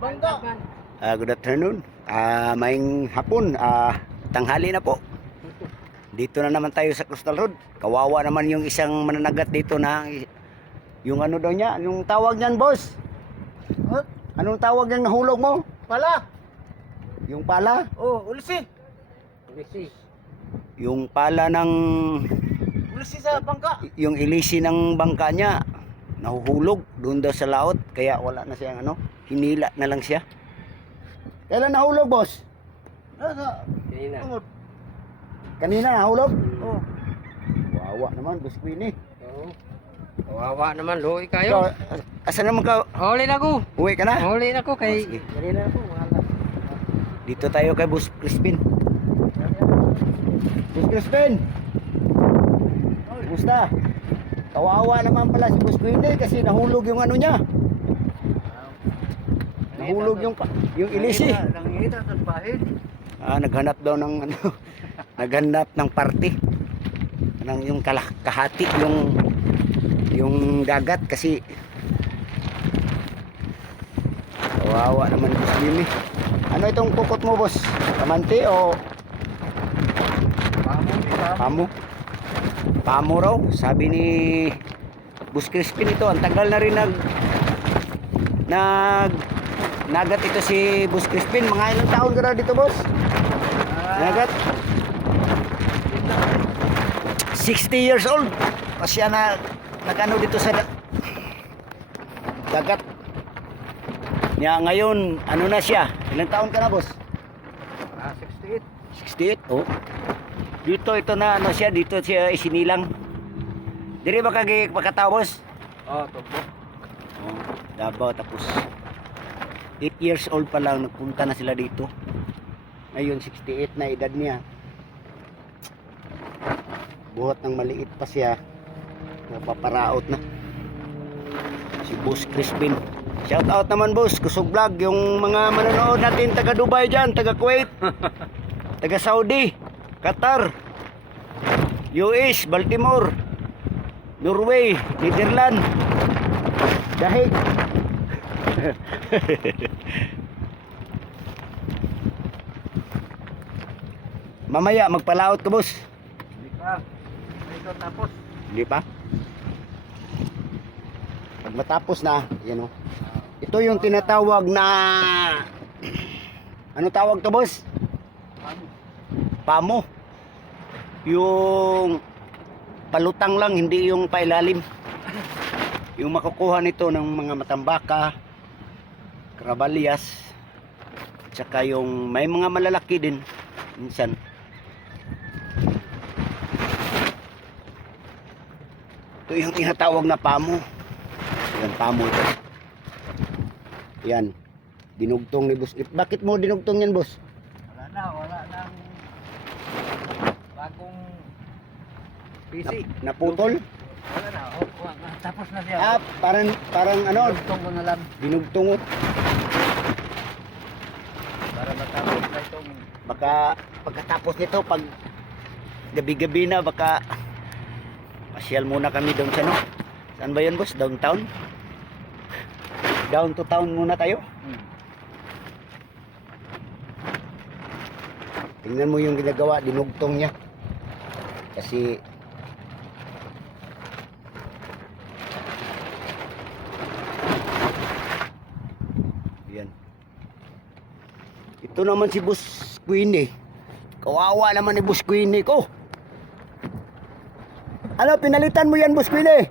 Bangga. Good afternoon. Maing hapon. Tanghali na po. Dito na naman tayo sa Coastal Road. Kawawa naman yung isang mananagat dito na yung ano daw niya. Anong tawag niyan, boss? Huh? Anong tawag niyan nahulog mo? Pala. Yung pala? Oh, ulisi. Ulisi. Yung pala ng... Ulisi sa bangka. Yung ilisi ng bangka niya. Nahuhulog doon daw sa laot. Kaya wala na siyang ano. Hinila na lang siya. Kailan nahulog, boss? Nasa. Kanina. Tungod. Kanina nahulog? Oh. Wawa naman, boss Queenie. Oo. Kawawa naman, luwi kayo. Asan naman ka? Huli na ko. Uwi ka na? Huli na ko kay... Sige. Kanina na ko, wala. Dito tayo kay Boss Crispin. Boss Crispin! Kumusta? Kawawa naman pala si Boss Queenie kasi nahulog yung ano niya. Nahulog yung ilisi. Nangita sa bahin. Naghanap daw ng ano, naghanap ng party. Nang yung kahati yung dagat kasi kawawa naman Boss Queenie. Ano itong kukot mo, boss? Kamante o pamo? Pamo raw, sabi ni Boss Crispin ito. Ang tagal na rin nagat ito si Boss Crispin. Mga ilang taon ka na dito, boss? Nagat? 60 years old. Pasya na nagano dito sa dagat. Ya, ngayon, ano na siya? Ilang taon ka na, boss? 68. 68? Oh. Dito, ito na, ano siya, dito siya isinilang. Diri ba pagkatao, boss? Oh, tubo. Oh, Davao, tapos 8 years old pa lang, nagpunta na sila dito. Ngayon, 68 na edad niya. Buhat ng maliit pa siya. Napaparaot na. Si Boss Crispin. Shout out naman, boss, Kusog Vlog, yung mga manonood natin taga Dubai dyan, taga Kuwait, taga Saudi, Qatar, US, Baltimore, Norway, Netherlands, Dahig. Mamaya magpalaot ka, boss. Hindi pa. Ito tapos. Hindi pa? Pag matapos na, yan o. Ito yung tinatawag na... Ano tawag to, boss? Pamo. Yung palutang lang, hindi yung pailalim. Yung makukuha nito ng mga matambaka, krabalyas, tsaka yung may mga malalaki din minsan. Ito yung tinatawag na pamo. Yan, pamo ito. Yan. Dinugtong ni boss. Bakit mo dinugtong yan, boss? Wala nang bagong PC. Naputol? Wala na. Oh, tapos na siya. Parang ano, Tungkol ko na lang. dinugtong. Para matapos na itong Baka pagkatapos nito, pag gabi-gabi na, baka pasyal muna kami doon sa ano. Saan ba yun, boss? Downtown? Down to town muna tayo. Tingnan mo yung ginagawa, dinugtong niya. Kasi yan. Ito naman si Boss Queenie. Kawawa naman ni Boss Queenie ko. Ano, pinalitan mo yan, Boss Queenie?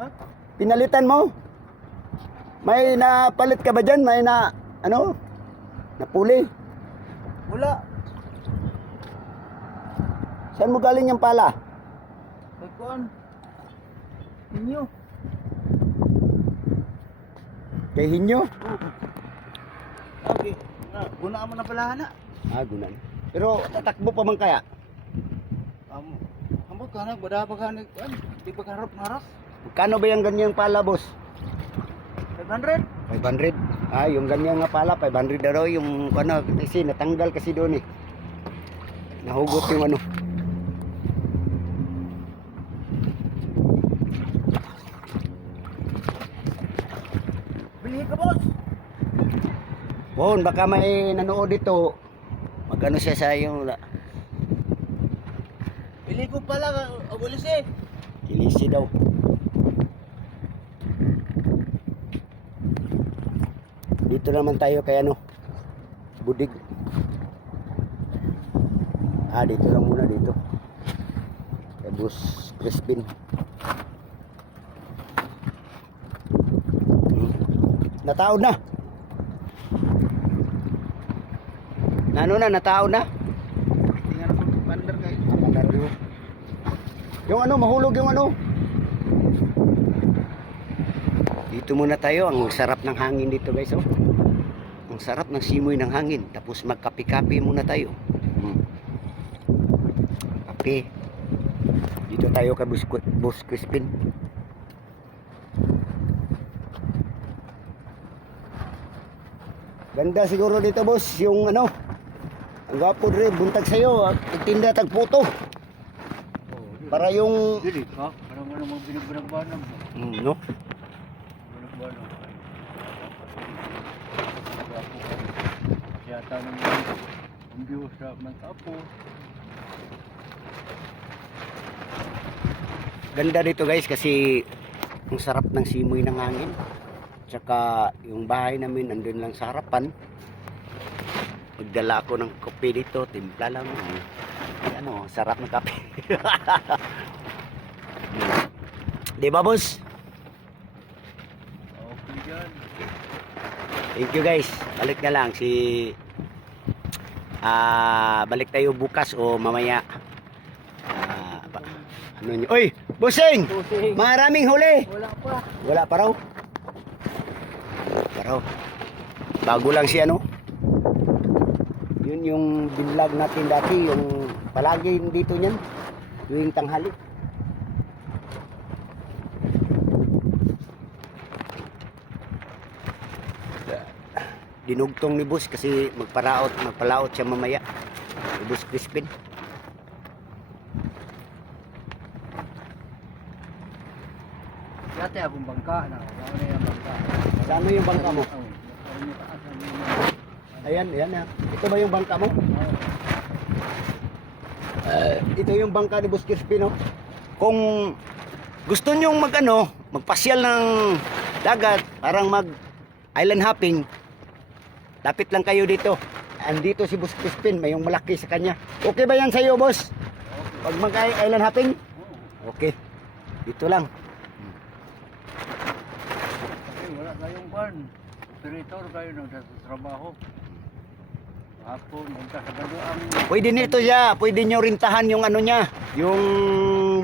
Ha? Pinalitan mo? May napalit ka ba dyan? May na, ano? Napuli? Wala. Saan mo galing yung pala? Pagkuhan. Inyo. Kay Hinyo? Okay. Guna mo na pala na. Gunan. Pero tatakbo pa man kaya? Ambot ka na. Bada pa ka na. Di pa karap naras. Kano ba yung ganyang pala, boss? 500. 500. Yung ganyan nga pala, 500 na raw. Yung ano, kasi natanggal kasi doon eh. Nahugot yung ano. Bili ka, boss. Bon, baka may nanood dito. Magano siya sa yung Pili ko pala, abulis eh. kilisi daw. Dito naman tayo kay ano, Budig. Dito lang muna dito. Kay Boss Crispin. Nataon na. Ano na, nataon na. Tingnan ko bandar kay. Yung ano, mahulog yung ano. Dito muna tayo, ang sarap ng hangin dito guys, oh. Ang sarap ng simoy ng hangin. Tapos magkape-kape muna tayo. Kape. Dito tayo kay Boss Crispin. Ganda siguro dito boss, yung ano. Ang gwapo rin, buntag sa'yo, nagtinda tagputo. Para yung... Dili ka, parang ano mga binagbanag-banag. No? Binagbanag. Kaya tanong ang view sa Mantapo. Ganda dito guys kasi ang sarap ng simoy ng hangin. Tsaka yung bahay namin andun lang sa harapan. Magdala ako ng kape dito, timpla lang. Ano, sarap ng kape. Di ba boss? Okay dyan. Thank you guys. Balik na lang si balik tayo bukas o mamaya. Ano nyo? Oy, bossing! Tusing. Maraming huli. Wala pa. Wala pa raw. Wala pa raw. Bago lang si ano. Yun yung binlog natin dati, yung palagi dito niyan. Tuwing tanghali. Dinugtong ni boss kasi magpalaot siya mamaya. Si Boss Crispin. Dati akong bangka na. Wala na yung bangka. Saan yung bangka mo? Oh, parang yung taas ang mga- Ayan, ayan na. Ito ba yung bangka mo? Ito yung bangka ni Boss Crispin, no? Kung gusto nyong magpasyal ng dagat, parang mag island hopping, lapit lang kayo dito. Andito si Boss Crispin, may yung malaki sa kanya. Okay ba yan sa'yo, boss? Pag mag-island hopping? Okay. Dito lang. Kasi wala kayong ban. Operator kayo nagtatrabaho. Hapon, punta sa Baduang. Pwede nito siya, pwede nyo rintahan yung ano niya, yung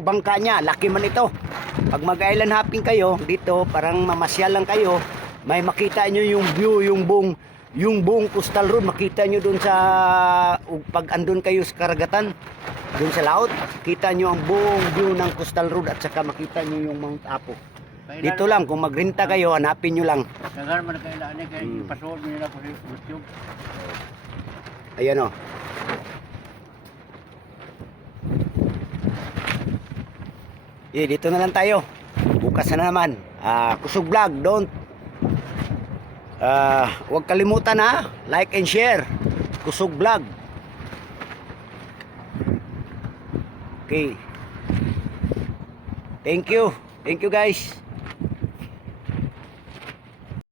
bangka niya, laki man ito. Pag mag-island hopping kayo, dito parang mamasyal lang kayo, may makita nyo yung view, yung buong coastal road, makita nyo dun sa, pag andun kayo sa karagatan, dun sa laut, kita nyo ang buong view ng coastal road at saka makita nyo yung Mount Apo. Dito lang, kung magrenta kayo, hanapin nyo lang. Dagan man kailangan kay Hmm. ipasuod mo nila ko sa YouTube. Ayan o. Dito na lang tayo. Bukas na naman. Kusog Vlog, don't. Huwag kalimutan ha. Like and share. Kusog Vlog. Okay. Thank you. Thank you guys.